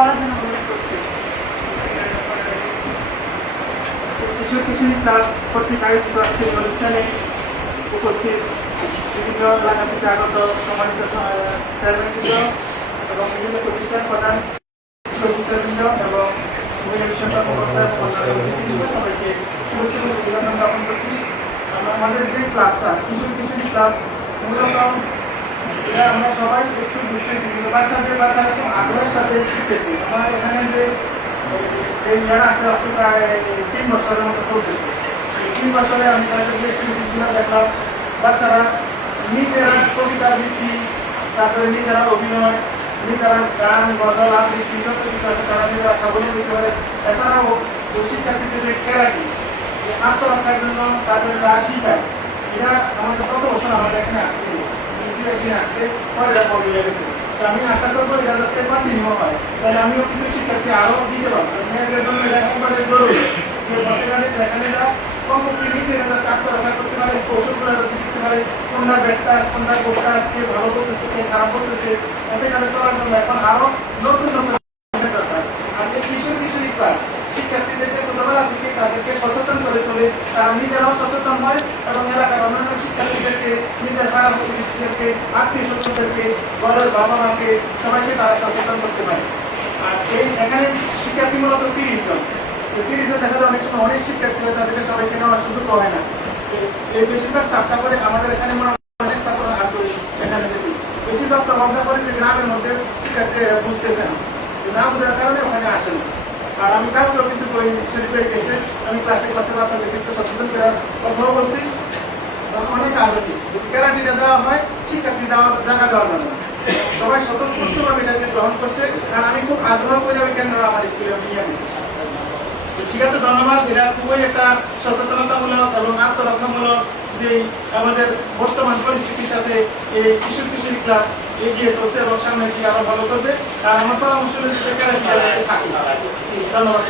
করার জন্য অনুরোধ করছি। কিশোর কিশোরী ক্লাব কর্তৃক আয়োজিত আজকের এই অনুষ্ঠানে উপস্থিত বিভিন্ন এলাকা থেকে আগত সম্মানিত চেয়ারম্যানবৃন্দ এবং বিভিন্ন প্রতিষ্ঠান প্রধান অফিসারবৃন্দ এবং বিভিন্ন বিষয় কর্মকর্তা সবাইকে শুভেচ্ছা ও অভিনন্দন জ্ঞাপন করছি। আমাদের যে ক্লাবটা কিশোর কিশোরী ক্লাব মূলত আমরা সবাই একটু বুঝতেছি কিন্তু বাচ্চারা খুব আগ্রহের সাথে শিখতেছি। আমার এখানে যে ইয়ারা আছে আজকে প্রায় 3 বছরের মতো চলতেছে। 3 বছরে আমি তাদের যে অ্যাক্টিভিটিসগুলো দেখলাম, বাচ্চারা নিজেরা কবিতা আবৃত্তি, তারপরে নিজেরা অভিনয়, নিজেরা গান গজল আবৃত্তি যত কিছু আছে তারা নিজেরা স্বাবলম্বী দিতে পারে। এছাড়াও শিক্ষার্থীদের যে ক্যারাটি আত্মরক্ষার জন্য তাদের যা শিখায়, এরা আমাদের কত বছর আমাদের এখানে আসছে, একদিন আসছে পরে এটা বন্ধ হয়ে গেছে। আমি আশা করবো এটা যাতে কন্টিনিউ হয়, তাহলে আমিও কিছু শিক্ষার্থী আরও দিতে পারবো। মেয়েদের জন্য এটা একবারে জরুরি যে বর্তমানে যেখানে এরা কমপক্ষে নিজেরা যাতে আত্মরক্ষা করতে পারে, কৌশলগুলো যাতে শিখতে পারে, কোনটা ব্যাটটা কোনটা কোনটা আজকে ভালো করতেছে কে খারাপ করতেছে, এতে কাজে চলার জন্য এখন আরও নতুন নতুন দরকার। আর এই কিশোর কিশোরী ক্লাব শিক্ষার্থীদেরকে ছোটবেলা থেকে তাদেরকে সচেতন করে তোলে, তারা নিজেরাও সচেতন হয় এবং এলাকার অন্যান্য শিক্ষার্থীদেরকে, নিজের পাড়া প্রতিবেশীদেরকে, আত্মীয় স্বজনদেরকে, ঘরের বাবা মাকে সবাইকে তারা সচেতন করতে পারে। আর এই এখানে শিক্ষার্থী মূলত 30 জন। 30 জন দেখা যায় অনেক সময় অনেক শিক্ষার্থী হয়, তাদেরকে সবাইকে নেওয়ার সুযোগ হয় না। এই বেশিরভাগ চাপটা করে আমাদের এখানে অনেক ছাত্র আগ্রহী এখানে যেতে। বেশিরভাগ প্রভাবটা করে যে গ্রামের মধ্যে শিক্ষার্থীরা বুঝতেছে না বোঝার কারণে ওখানে আসে না। আর আমি কালকেও কিন্তু শরীফে গেছে, আমি ক্লাসে বাচ্চাদেরকে একটু সচেতন করার কথাও বলছি। অনেক আগ্রহী যদি ক্যারাটিটা দেওয়া হয়, শিক্ষার্থী জায়গা দেওয়া যাবে না। সবাই স্বতঃস্ফূর্তভাবে এটাকে গ্রহণ করছে, আর আমি খুব আগ্রহ করে ওই কেন্দ্র আমার স্কুলে নিয়ে গেছি। ঠিক আছে, ধন্যবাদ। এটা খুবই একটা সচেতনতামূলক এবং আত্মরক্ষামূলক যে আমাদের বর্তমান পরিস্থিতির সাথে এই কিশোর কিশোরী ক্লাব এগিয়ে চলছে এবং সামনে কি আরো ভালো করবে। আর আমার পরামর্শ হলে ধন্যবাদ।